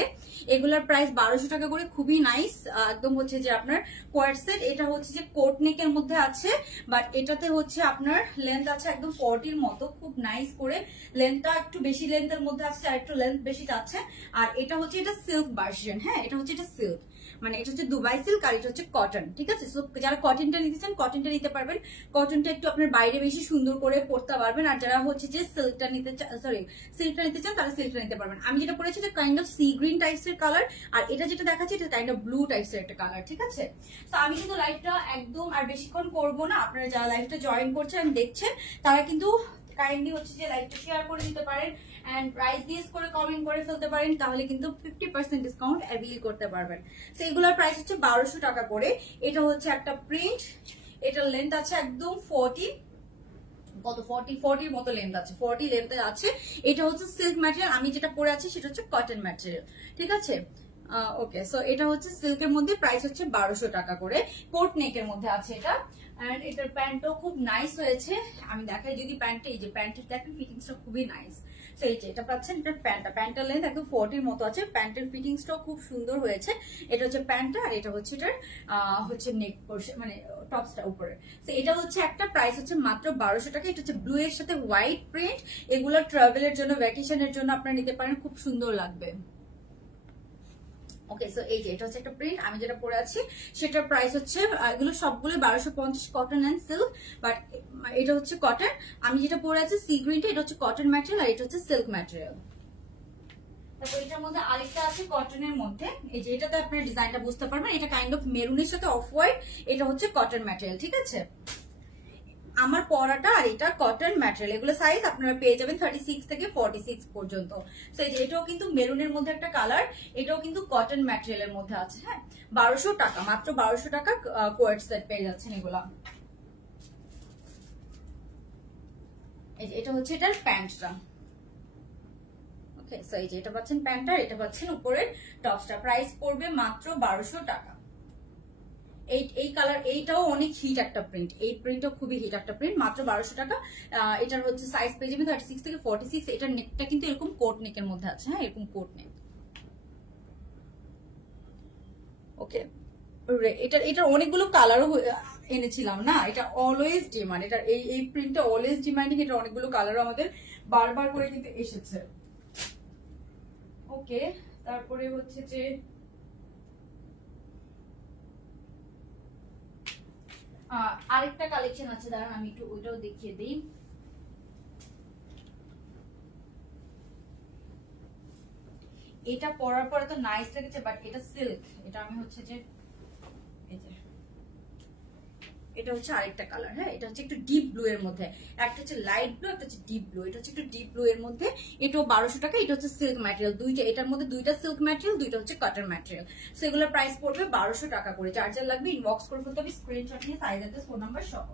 এগুলার প্রাইস 1200 টাকা করে, খুবই নাইস। একদম হচ্ছে যে আপনার কোয়ার সেট। এটা হচ্ছে যে কোট নেকের মধ্যে আছে, বাট এটাতে হচ্ছে আপনার লেন্থ আছে একদম 40 মতো, খুব নাইস করে। লেন্থটা একটু বেশি লেন্থের মধ্যে আছে, আর একটু লেন্থ বেশি যাচ্ছে। আর এটা হচ্ছে এটা সিল্ক ভার্সন। হ্যাঁ, এটা হচ্ছে এটা সিল্ক, মানে এটা হচ্ছে দুবাই সিল্ক, আর এটা হচ্ছে কটন। ঠিক আছে, সো যারা কটনটা নিতে চান কটনটা নিতে পারবেন। কটনটা একটু আপনার বাইরে বেশি সুন্দর করে পরতে পারবেন। আর যারা হচ্ছে যে সিল্কটা নিতে চান, সরি সিল্কটা নিতে চান, তারা সিল্কটা নিতে পারবেন। আমি যেটা পরেছি এটা kind of sea green types এর কালার, আর এটা যেটা দেখাচ্ছি এটা কাইন্ড অফ ব্লু টাইপস এর একটা কালার। ঠিক আছে, তো আমি কিন্তু লাইভটা একদম আর বেশিক্ষণ করবো না। আপনারা যারা লাইভটা জয়েন করছেন দেখছেন, তারা কিন্তু কাইন্ডলি হচ্ছে যে লাইভটা শেয়ার করে দিতে পারেন, এন্ড প্রাইস গেস করে কমেন্ট করে ফেলতে পারেন, তাহলে কিন্তু 50% ডিসকাউন্ট অ্যাভেল করতে পারবেন। তো এগুলোর প্রাইস হচ্ছে 1200 টাকা করে। এটা হচ্ছে একটা প্রিন্ট, এটার লেন্থ আছে একদম 40 কত 40 মতো লেন্থ আছে, 40 লেন্থে আছে। এটা হচ্ছে সিল্ক ম্যাটেরিয়াল, আমি যেটা পরে আছি সেটা হচ্ছে কটন ম্যাটেরিয়াল। ঠিক আছে, ওকে, সো এটা হচ্ছে সিল্কের মধ্যে, প্রাইস হচ্ছে 1200 টাকা করে। কোট নেকের মধ্যে আছে এটা, এন্ড এটার প্যান্টও খুব নাইস হয়েছে। আমি দেখাই যদি প্যান্টটা, এই যে প্যান্টের দেখেন ফিটিংসটা খুবই নাইস। সো এই যে এটা পাচ্ছেন, এটার প্যান্টের লেন্থ একদম 40 মতো আছে, প্যান্টের ফিটিংসটাও খুব সুন্দর হয়েছে। এটা হচ্ছে প্যান্টটা, আর এটা হচ্ছে এটার হচ্ছে নেক পোরশন, মানে টপসটা উপরে। তো এটা হচ্ছে একটা প্রাইস হচ্ছে মাত্র 1200 টাকা। এটা হচ্ছে ব্লু এর সাথে হোয়াইট প্রিন্ট। এগুলো ট্রাভেলের জন্য, ভ্যাকেশনের জন্য আপনারা নিতে পারেন, খুব সুন্দর লাগবে। ওকে, সো এই যে এটা হচ্ছে একটা প্রিন্ট, আমি যেটা পরে আছি সেটার প্রাইস হচ্ছে, এগুলো সবগুলো 1250 কটন এন্ড সিল্ক, বাট এটা হচ্ছে কটন। আমি যেটা পরে আছি সি গ্রিনটা, এটা হচ্ছে কটন ম্যাটেরিয়াল, আর এটা হচ্ছে সিল্ক ম্যাটেরিয়াল। তারপর এটার মধ্যে আরেকটা আছে কটনের মধ্যে, এই যে এটাতে আপনার ডিজাইনটা বুঝতে পারবেন, এটা কাইন্ড অফ মেরুনের সাথে অফ হোয়াইট। এটা হচ্ছে কটন ম্যাটেরিয়াল। ঠিক আছে, আমার পরাটা আর এটা কটন ম্যাটেরিয়াল। এগুলো সাইজ আপনারা পেয়ে যাবেন 36 থেকে 46 পর্যন্ত। সো এটাও কিন্তু মেরুনের মধ্যে একটা কালার, এটাও কিন্তু কটন ম্যাটেরিয়ালের মধ্যে আছে। হ্যাঁ, 1200 টাকা, মাত্র 1200 টাকা কোয়ার্ট সেট পেয়ে যাচ্ছেন এগুলা। এটা হচ্ছে এটার প্যান্টটা। ওকে, সো এই যে এটা পাচ্ছেন প্যান্টটা, এটা পাচ্ছেন উপরের টপসটা। প্রাইস পড়বে মাত্র 1200 টাকা। এই কালার, এইটাও অনেক হিট একটা প্রিন্ট, এই প্রিন্টটাও খুবই হিট একটা প্রিন্ট, মাত্র 1200 টাকা। এটার হচ্ছে সাইজ পেয়ে যাবেন 36 থেকে 46। এটার নেকটা কিন্তু এরকম কোট নেকের মধ্যে আছে। হ্যাঁ, এরকম কোট নেক। ওকে, এটার অনেকগুলো কালারও এনেছিলাম না, এটা অলওয়েজ ডিমান্ড। এটা এই প্রিন্টটা অলওয়েজ ডিমান্ডিং। এটা অনেকগুলো কালারও আমাদের বারবার করে কিন্তু এসেছে। ওকে, তারপরে হচ্ছে যে আরেকটা কালেকশন আছে, দাঁড়ান আমি একটু ওইটাও দেখিয়ে দিই। এটা পরার পরে তো নাইস লেগেছে, বাট এটা সিল্ক। এটা আমি হচ্ছে যে এই যে এটা হচ্ছে আরেকটা কালার। হ্যাঁ, এটা হচ্ছে একটু ডিপ ব্লু এর মধ্যে, একটা হচ্ছে লাইট ব্লু, একটা হচ্ছে ডিপ ব্লু। এটা হচ্ছে একটু ডিপ ব্লু এর মধ্যে, এটাও 1200 টাকা। এটা হচ্ছে সিল্ক ম্যাটেরিয়াল, দুইটা, এটার মধ্যে দুইটা সিল্ক ম্যাটেরিয়াল, দুইটা হচ্ছে কটন ম্যাটেরিয়াল। সো এগুলোর প্রাইস পড়বে 1200 টাকা করে। চার্জার লাগবে ইনবক্স করে ফেলতে হবে, স্ক্রিনশট নিয়ে সাইজ অ্যাড্রেস ফোন নাম্বার সহ।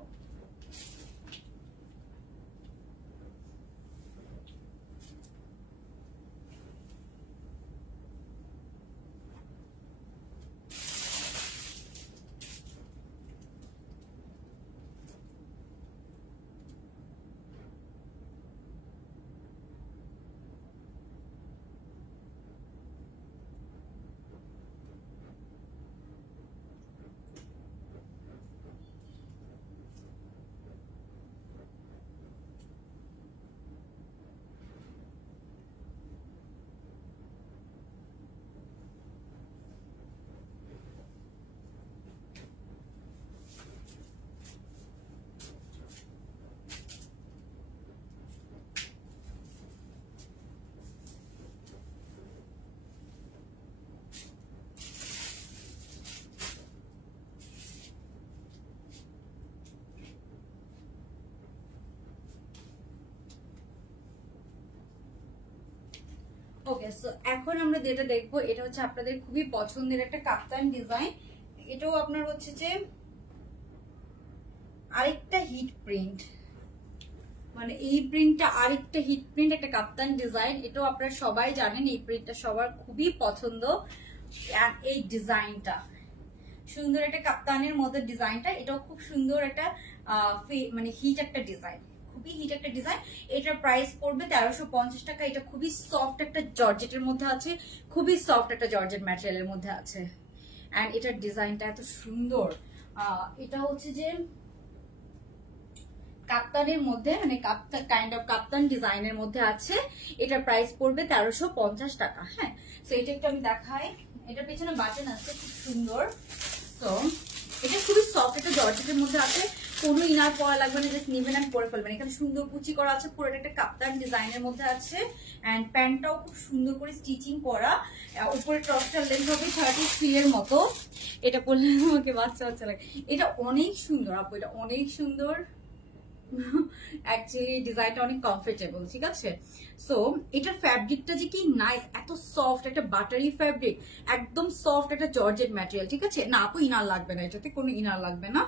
ওকে, সো এখন আমরা যেটা দেখবো এটা হচ্ছে আপনাদের খুবই পছন্দের একটা কাপ্তান ডিজাইন। এটাও আপনার হচ্ছে যে আরেকটা হিট প্রিন্ট, মানে এই প্রিন্টটা আরেকটা হিট প্রিন্ট, একটা কাপ্তান ডিজাইন। এটাও আপনারা সবাই জানেন, এই প্রিন্টটা সবার খুবই পছন্দ। আর এই ডিজাইনটা সুন্দর, একটা কাপ্তানের মধ্যে ডিজাইনটা, এটাও খুব সুন্দর একটা মানে হিট একটা ডিজাইন, খুবই হিট একটা ডিজাইন। এটার প্রাইস পড়বে 1350 টাকা। এটা খুবই সফট একটা জর্জেটের মধ্যে আছে, খুবই সফট একটা জর্জেট ম্যাটেরিয়ালের মধ্যে আছে। এন্ড এটার ডিজাইনটা এত সুন্দর। এটা হচ্ছে যে কাপ্তানের মধ্যে, মানে কাইন্ড অফ কাপ্তান ডিজাইনের মধ্যে আছে। এটার প্রাইস পড়বে 1350 টাকা। হ্যাঁ, তো এটা একটু আমি দেখাই। এটার পেছনে বাটন আছে খুব সুন্দর। তো এটা খুবই সফট একটা জর্জেটের মধ্যে আছে, কোনো ইনার পরা লাগবে না, জাস্ট নিবেন আর পরে ফেলবেন। এখানে সুন্দর কুচি করা আছে, পুরোটা একটা কাপ্তান ডিজাইনের মধ্যে আছে। এন্ড প্যান্টটাও খুব সুন্দর করে স্টিচিং করা। উপরে টপটার লেন্থ হবে 33 এর মতো। এটা পরলে আমাকে বাচ্চা বাচ্চা লাগে। এটা অনেক সুন্দর আপু, এটা অনেক সুন্দর। অ্যাকচুয়ালি ডিজাইনটা অনেক কমফোর্টেবল, ঠিক আছে। সো এটার ফ্যাব্রিকটা যে কি নাইস, এত সফট একটা বাটারি ফ্যাব্রিক, একদম সফট একটা জর্জেট ম্যাটেরিয়াল, ঠিক আছে। না আপু ইনার লাগবে না, এটাতে কোনো ইনার লাগবে না,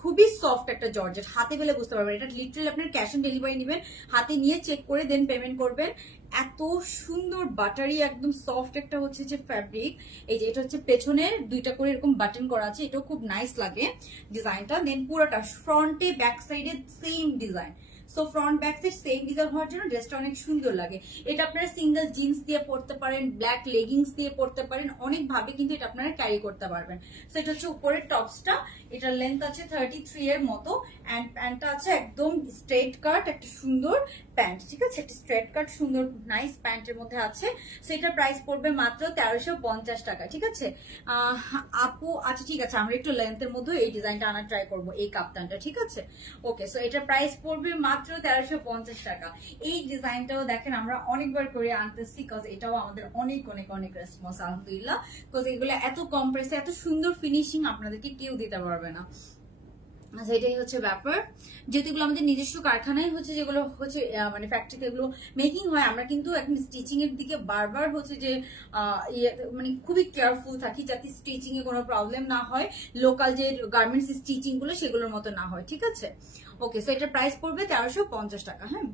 খুবই সফট একটা জর্জেট। হাতে পেলে বুঝতে পারবেন, এটা লিটারালি আপনার ক্যাশ অন ডেলিভারি নেবেন, হাতে নিয়ে চেক করে দেন পেমেন্ট করবেন। এত সুন্দর বাটারি, একদম সফট একটা হচ্ছে যে ফ্যাব্রিক। এই যে এটা হচ্ছে পেছনের দুইটা করে এরকম বাটন করা আছে, এটাও খুব নাইস লাগে ডিজাইনটা। দেন পুরোটা ফ্রন্টে ব্যাক সাইডে same design. So front back side same design হওয়ার জন্য ড্রেসটা অনেক সুন্দর লাগে। এটা আপনারা সিঙ্গেল জিন্স দিয়ে পরতে পারেন, ব্ল্যাক লেগিংস দিয়ে পরতে পারেন, অনেক ভাবে কিন্তু এটা আপনারা ক্যারি করতে পারবেন। সো এটা হচ্ছে উপরের টপসটা, এটার লেন্থ আছে 33 এর মতো। এন্ড প্যান্টটা আছে একদম স্ট্রেট কাট, একটা সুন্দর প্যান্ট, ঠিক আছে। একটা স্ট্রেট কাট সুন্দর নাইস প্যান্টের মধ্যে আছে। সো এটার প্রাইস পড়বে মাত্র 1350 টাকা, ঠিক আছে। আপু আচ্ছা ঠিক আছে, আমরা একটু লেন্থের মধ্যে এই ডিজাইনটা আনার ট্রাই করবো, এই কাপ্তানটা, ঠিক আছে। ওকে, সো এটার প্রাইস পড়বে মাত্র 1350 টাকা। এই ডিজাইনটাও দেখেন আমরা অনেকবার করে আনতেছি, কজ এটাও আমাদের অনেক অনেক অনেক রেসপন্স আলহামদুলিল্লাহ। কজ এগুলো এত কম প্রাইসে এত সুন্দর ফিনিশিং আপনাদেরকে কেউ দিতে পারবে না। আচ্ছা, এটাই হচ্ছে ব্যাপার। যেহেতু এগুলো আমাদের নিজস্ব কারখানায় হচ্ছে, যেগুলো হচ্ছে মানে ফ্যাক্টরিতে এগুলো মেকিং হয়, আমরা কিন্তু এখন স্টিচিং এর দিকে বারবার হচ্ছে যে মানে খুবই কেয়ারফুল থাকি, যাতে স্টিচিং এ কোনো প্রবলেম না হয়, লোকাল যে গার্মেন্টস স্টিচিং গুলো সেগুলোর মতো না হয়, ঠিক আছে। ওকে, সো এটার প্রাইস পড়বে 1350 টাকা। হ্যাঁ,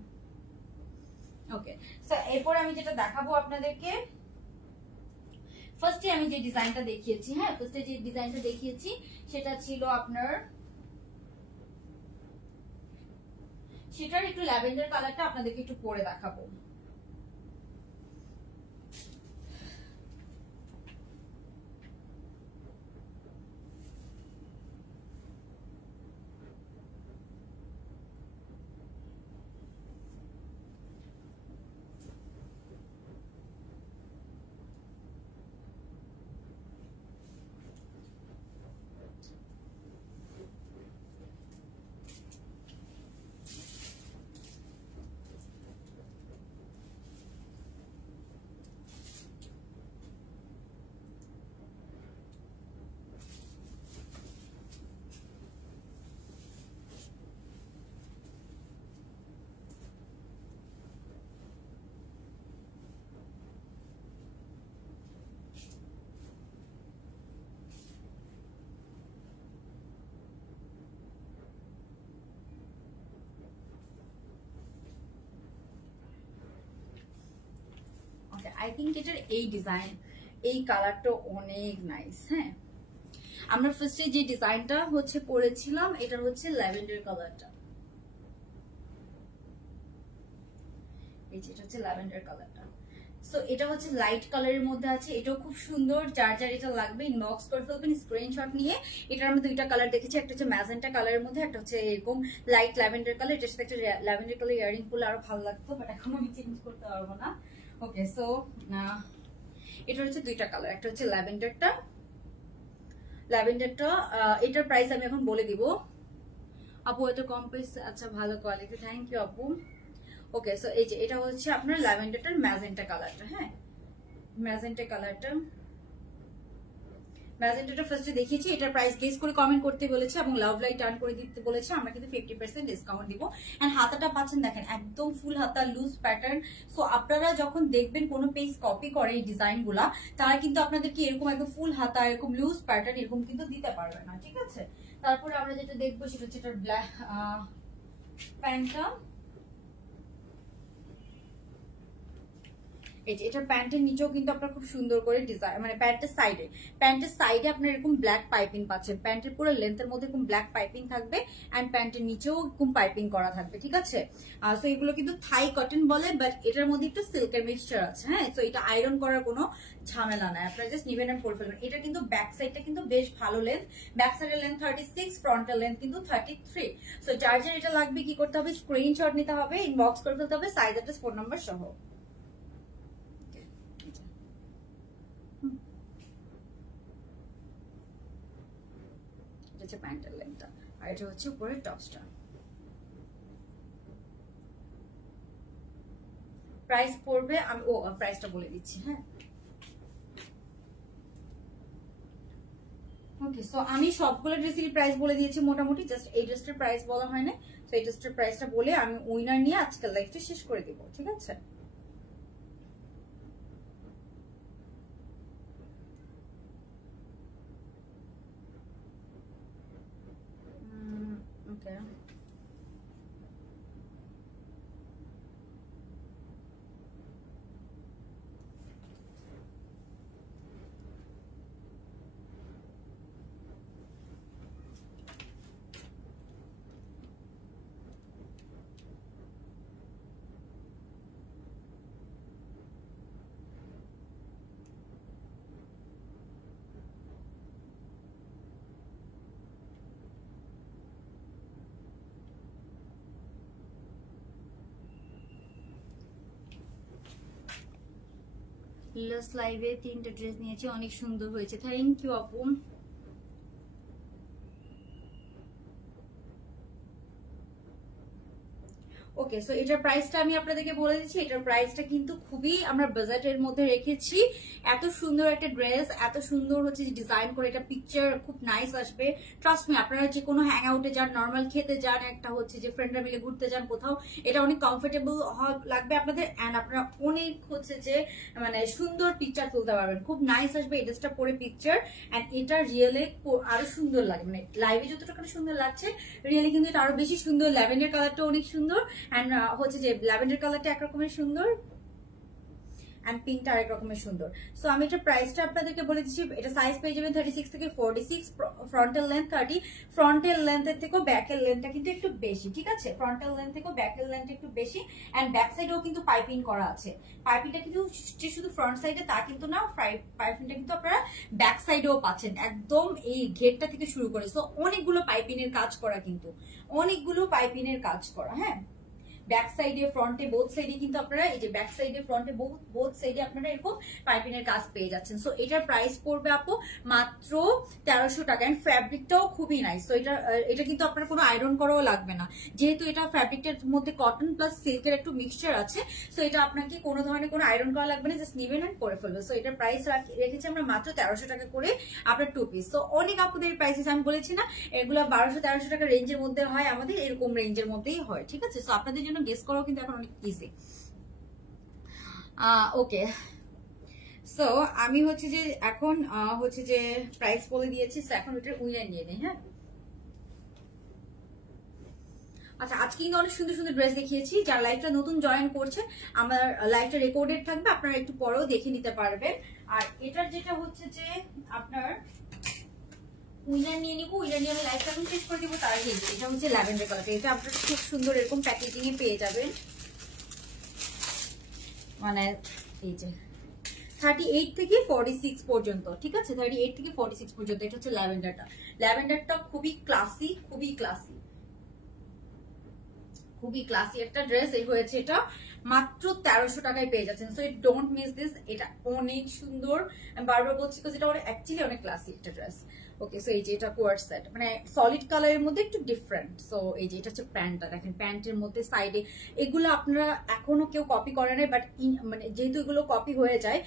ওকে। সো এরপর আমি যেটা দেখাবো আপনাদেরকে, ফার্স্টে আমি যে ডিজাইনটা দেখিয়েছি, হ্যাঁ ফার্স্টে যে ডিজাইনটা দেখিয়েছি সেটা ছিল আপনার, সেটার একটু ল্যাভেন্ডার কালারটা আপনাদেরকে একটু পরে দেখাবো। আই থিঙ্ক এটার এই ডিজাইন, এই কালারটা অনেক নাইস। হ্যাঁ, আমরা ফার্স্টে যে ডিজাইনটা হচ্ছে করেছিলাম, এটার হচ্ছে ল্যাভেন্ডার কালারটা, এই যে এটা হচ্ছে ল্যাভেন্ডার কালারটা। সো এটা হচ্ছে লাইট কালারের মধ্যে আছে, এটাও খুব সুন্দর। যার যার এটা লাগবে ইনবক্স করে ফেলবেন স্ক্রিনশট নিয়ে। এটার আমরা দুইটা কালার দেখেছি, একটা হচ্ছে ম্যাজেন্টা কালারের মধ্যে, একটা হচ্ছে এরকম লাইট ল্যাভেন্ডার কালার। এটার সাথে একটা ল্যাভেন্ডার কালার ইয়ারিং করলে আরো ভালো লাগতো, বাট এখন আমি চেঞ্জ করতে পারবো না। ওকে, সো এটা হচ্ছে দুইটা কালার, একটা হচ্ছে ল্যাভেন্ডারটা, এটার প্রাইস আমি এখন বলে দিব। আপু এত কম প্রাইস, আচ্ছা ভালো কোয়ালিটি, থ্যাংক ইউ আপু। ওকে, সো এই যে এটা হচ্ছে আপনার ল্যাভেন্ডারটার ম্যাজেন্টা কালারটা। হ্যাঁ, ম্যাজেন্টা কালারটা ম্যাজেন্টাটা ফার্স্টে দেখিয়েছি, এটার প্রাইস গেস করে কমেন্ট করতে বলেছে এবং লাভ লাইট টার্ন করে দিতে বলেছে। আমরা কিন্তু 50% ডিসকাউন্ট দিব। এন্ড হাতাটা পাচ্ছেন দেখেন একদম ফুল হাতা, লুজ প্যাটার্ন। সো আপনারা যখন দেখবেন কোনো পেজ কপি করে এই ডিজাইন গুলা, তারা কিন্তু আপনাদেরকে এরকম একদম ফুল হাতা, এরকম লুজ প্যাটার্ন এরকম কিন্তু দিতে পারবে না, ঠিক আছে। তারপরে আমরা যেটা দেখবো সেটা হচ্ছে এটার ব্ল্যাক প্যান্টটা। এটার প্যান্টের নিচেও কিন্তু আপনার খুব সুন্দর করে ডিজাইন, মানে প্যান্টের সাইডে আপনার এরকম ব্ল্যাক পাইপিং পাচ্ছেন। প্যান্টের পুরো লেন্থের মধ্যে এরকম ব্ল্যাক পাইপিং থাকবে এন্ড প্যান্টের নিচেও এরকম পাইপিং করা থাকবে, ঠিক আছে। সো এগুলো কিন্তু থাই কটন বলে, বাট এটার মধ্যে একটু সিল্কের মিক্সচার আছে, হ্যাঁ। সো এটা আয়রন করার কোনো ঝামেলা নাই, আপনারা জাস্ট নিবেন এন্ড পরে ফেলবেন। এটা কিন্তু ব্যাক সাইডটা কিন্তু বেশ ভালো লেন্থ, ব্যাক সাইডের লেন্থ 36, ফ্রন্টের লেন্থ কিন্তু 33। সো যার যার এটা লাগবে কি করতে হবে, স্ক্রিনশট নিতে হবে, ইনবক্স করে ফেলতে হবে সাইজ অ্যাড্রেস ফোন নাম্বার সহ। প্যান্টের লেন্থটা, আর এটা হচ্ছে উপরে টপসটা। প্রাইস পড়বে, আমি প্রাইসটা বলে দিচ্ছি, হ্যাঁ। ওকে, সো আমি সবগুলো ড্রেসেরই প্রাইস বলে দিয়েছি মোটামুটি, জাস্ট এই ড্রেসটার প্রাইস বলা হয় না। সো এই ড্রেসটার প্রাইসটা বলে আমি উইনার নিয়ে আজকের লাইভটা শেষ করে দিব, ঠিক আছে। ওকে, লাস্ট লাইভে 3টা ড্রেস নিয়েছি, অনেক সুন্দর হয়েছে, থ্যাংক ইউ আপু। ওকে, সো এটার প্রাইসটা আমি আপনাদেরকে বলে দিচ্ছি। এটার প্রাইসটা কিন্তু খুবই আমরা বাজেটের মধ্যে রেখেছি। এত সুন্দর একটা ড্রেস, এত সুন্দর হচ্ছে ডিজাইন করে, এটা পিকচার খুব নাইস আসবে। ট্রাস্ট মি, আপনারা যে কোনো হ্যাং আউটে যান, নর্মাল খেতে যান, একটা হচ্ছে যে ফ্রেন্ডরা মিলে ঘুরতে যান কোথাও, এটা অনেক কমফোর্টেবল লাগবে আপনাদের। অ্যান্ড আপনারা অনেক হচ্ছে যে মানে সুন্দর পিকচার তুলতে পারবেন, খুব নাইস আসবে এই ড্রেসটা পরে পিকচার। অ্যান্ড এটা রিয়েলি আরো সুন্দর লাগে, মানে লাইভে যতটা সুন্দর লাগছে রিয়েলি কিন্তু এটা আরো বেশি সুন্দর। ল্যাভেন্ডার কালারটা অনেক সুন্দর, এন্ড হচ্ছে যে ল্যাভেন্ডার কালারটা একরকমের সুন্দর, এন্ড পিঙ্কটা আরেক রকমের সুন্দর। সো আমি এটা প্রাইসটা আপনাদেরকে বলে দিচ্ছি। এটা সাইজ পেয়ে যাবেন 36 থেকে 46, ফ্রন্টের লেন্থ 30। ফ্রন্টের লেন্থের থেকেও ব্যাকের লেন্থটা কিন্তু একটু বেশি, ঠিক আছে। ফ্রন্টের লেন্থ থেকেও ব্যাকের লেন্থ একটু বেশি, এন্ড ব্যাক সাইডেও কিন্তু পাইপিং করা আছে। পাইপিংটা কিন্তু যে শুধু ফ্রন্ট সাইডে তা কিন্তু না, পাইপিংটা কিন্তু আপনারা ব্যাক সাইডেও পাচ্ছেন, একদম এই ঘেরটা থেকে শুরু করে। সো অনেকগুলো পাইপিং এর কাজ করা, কিন্তু অনেকগুলো পাইপিং এর কাজ করা, হ্যাঁ। ব্যাক সাইডে ফ্রন্টে বোথ সাইডে কিন্তু আপনারা এই যে ব্যাক সাইডে ফ্রন্টে বোথ সাইডে আপনারা এরকম পাইপিং এর কাজ পেয়ে যাচ্ছেন। সো এটার প্রাইস পড়বে আপু মাত্র 1300 টাকা। এন্ড ফ্যাব্রিকটাও খুবই নাইস। সো এটা কিন্তু আপনার কোনো আয়রন করাও লাগবে না, যেহেতু এটা ফ্যাব্রিকটার মধ্যে কটন প্লাস সিল্কের একটু মিক্সচার আছে। সো এটা আপনাকে কোনো ধরনের কোনো আয়রন করা লাগবে না, জাস্ট নিবেন এন্ড পরে ফেলবে। সো এটার প্রাইস রেখেছি আমরা মাত্র 1300 টাকা করে আপনার 2 পিস। সো অনেক আপুদের প্রাইসেস আমি বলেছি না, এগুলো 1200-1300 টাকা রেঞ্জের মধ্যে হয়, আমাদের এরকম রেঞ্জের মধ্যেই হয়, ঠিক আছে। সো আপনাদের জন্য গেস করাও কিন্তু এখন অনেক ইজি। ওকে, সো আমি হচ্ছে যে এখন হচ্ছে যে প্রাইস বলে দিয়েছি। সো এখন ওটার উইনার নিয়ে নেই, হ্যাঁ। আচ্ছা, আজকে কিন্তু অনেক সুন্দর সুন্দর ড্রেস দেখিয়েছি। যারা লাইভটা নতুন জয়েন করছে, আমার লাইভটা রেকর্ডেড থাকবে, আপনারা একটু পরেও দেখে নিতে পারবেন। আর এটার যেটা হচ্ছে যে আপনার উইনার নিয়ে নিবো, উইনার নিয়ে আমি লাইভটা এখন শেষ করে দিব। তার আগে এটা হচ্ছে ল্যাভেন্ডার কালার, এটা আপনারা খুব সুন্দর এরকম প্যাকেজিং এ পেয়ে যাবেন। মানে এই যে 38 থেকে 46 পর্যন্ত, ঠিক আছে। 38 থেকে 46 পর্যন্ত এটা হচ্ছে ল্যাভেন্ডারটা। ল্যাভেন্ডারটা খুবই ক্লাসি, খুবই ক্লাসি, খুবই ক্লাসি একটা ড্রেস এই হয়েছে এটা। মাত্র 1300 টাকায় পেয়ে যাচ্ছেন। So don't miss this. এটা অনেক সুন্দর, আমি বারবার বলছি যেটা অ্যাকচুয়ালি অনেক ক্লাসিক একটা ড্রেস। ওকে, সো এই যে এটা কোয়ার্ড সেট, মানে সলিড কালারের মধ্যে একটু ডিফারেন্ট। সো এই যে এটা হচ্ছে প্যান্টটা, দেখেন প্যান্টের মধ্যে সাইডে এগুলো আপনারা এখনো কেউ কপি করে নাই, বাট মানে যেহেতু এগুলো কপি হয়ে যায়,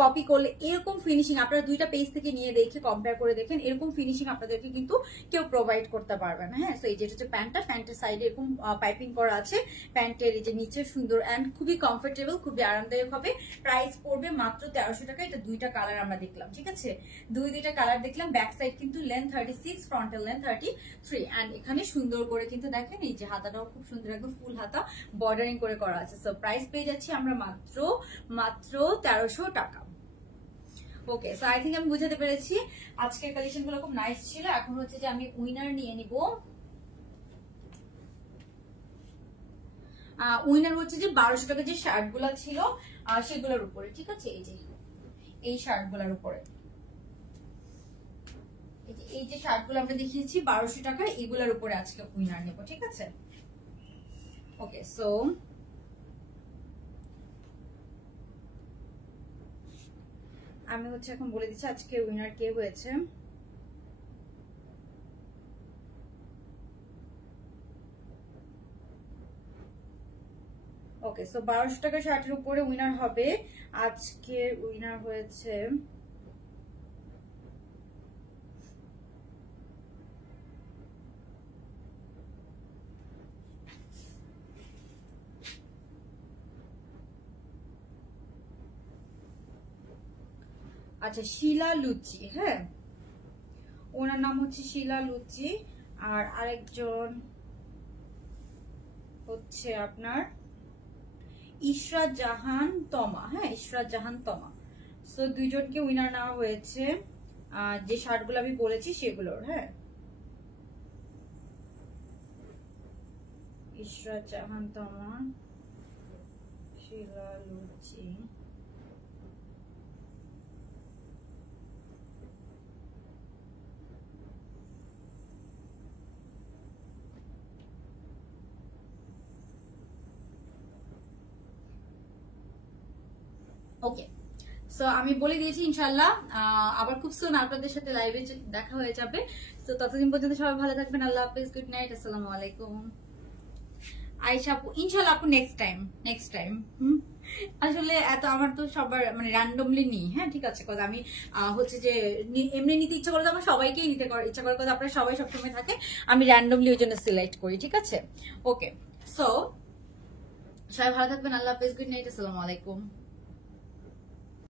কপি করলে এরকম ফিনিশিং আপনারা দুইটা পেজ থেকে নিয়ে দেখে কম্পেয়ার করে দেখেন, এরকম ফিনিশিং আপনাদেরকে কিন্তু কেউ প্রোভাইড করতে পারবে না। হ্যাঁ, সো এই যেটা হচ্ছে প্যান্টটা, প্যান্টের সাইডে এরকম পাইপিং করা আছে, প্যান্টের এই যে নিচে সুন্দর অ্যান্ড খুবই কমফোর্টেবল, খুবই আরামদায়ক হবে। প্রাইস পড়বে মাত্র 1300 টাকা। এটা দুইটা কালার আমরা দেখলাম, ঠিক আছে, দুইটা কালার দেখলাম। ব্যাক সাইড কিন্তু লেন্থ 36, ফ্রন্টাল লেন্থ 33, অ্যান্ড এখানে সুন্দর করে কিন্তু দেখেন এই যে হাতাটাও খুব সুন্দর, একদম ফুল হাতা বর্ডারিং করে করা আছে। সো প্রাইস পেয়ে যাচ্ছি আমরা মাত্র 1300 টাকা। ওকে, সো আই থিঙ্ক আমি বুঝাতে পেরেছি। আজকের কালেকশন গুলো খুব নাইস ছিল। এখন হচ্ছে যে আমি উইনার নিয়ে নিব। উইনার হচ্ছে যে 1200 টাকা যে শার্ট গুলা ছিল সেগুলোর উপরে, ঠিক আছে, এই যে এই শার্ট গুলার উপরে, এই যে শার্ট গুলো আমরা দেখিয়েছি 1200 টাকা, এগুলোর উপরে আজকে উইনার নেব, ঠিক আছে। ওকে, সো আমি হচ্ছে এখন বলে দিচ্ছি আজকে উইনার কে হয়েছে। ওকে, সো 1200 টাকা শার্টের উপরে উইনার হবে। আজকে উইনার হয়েছে আচ্ছা শিলা লুচি। হ্যাঁ, ওনার নাম হচ্ছে শিলা লুচি। আর আরেকজন হচ্ছে আপনার ইশরাত জাহান তমা। হ্যাঁ, ইশরাত জাহান তমা। সো দুইজনকে উইনার নেওয়া হয়েছে যে শার্টগুলো আমি বলেছি সেগুলোর। হ্যাঁ, ইশরাত জাহান তমা, শিলা লুচি। ওকে, সো আমি বলে দিয়েছি ইনশাল্লাহ আবার খুব সুন আপনাদের সাথে লাইভে দেখা হয়ে যাবে। তো ততদিন পর্যন্ত সবাই ভালো থাকবেন। আল্লাহ হাফেজ, গুড নাইট, আসসালামু আলাইকুম। আয়েশা আপু ইনশাল্লাহ আপু নেক্সট টাইম। আসলে এত আমার তো সবার মানে র্যান্ডমলি নিই। হ্যাঁ, ঠিক আছে, কথা আমি হচ্ছে যে এমনি নিতে ইচ্ছা করে, আমার সবাইকেই নিতে ইচ্ছা করে, কথা আপনারা সবাই সবসময় থাকে, আমি র্যান্ডমলি ওই জন্য সিলেক্ট করি, ঠিক আছে। ওকে, সো সবাই ভালো থাকবেন। আল্লাহ হাফেজ, গুড নাইট, আসসালামু আলাইকুম।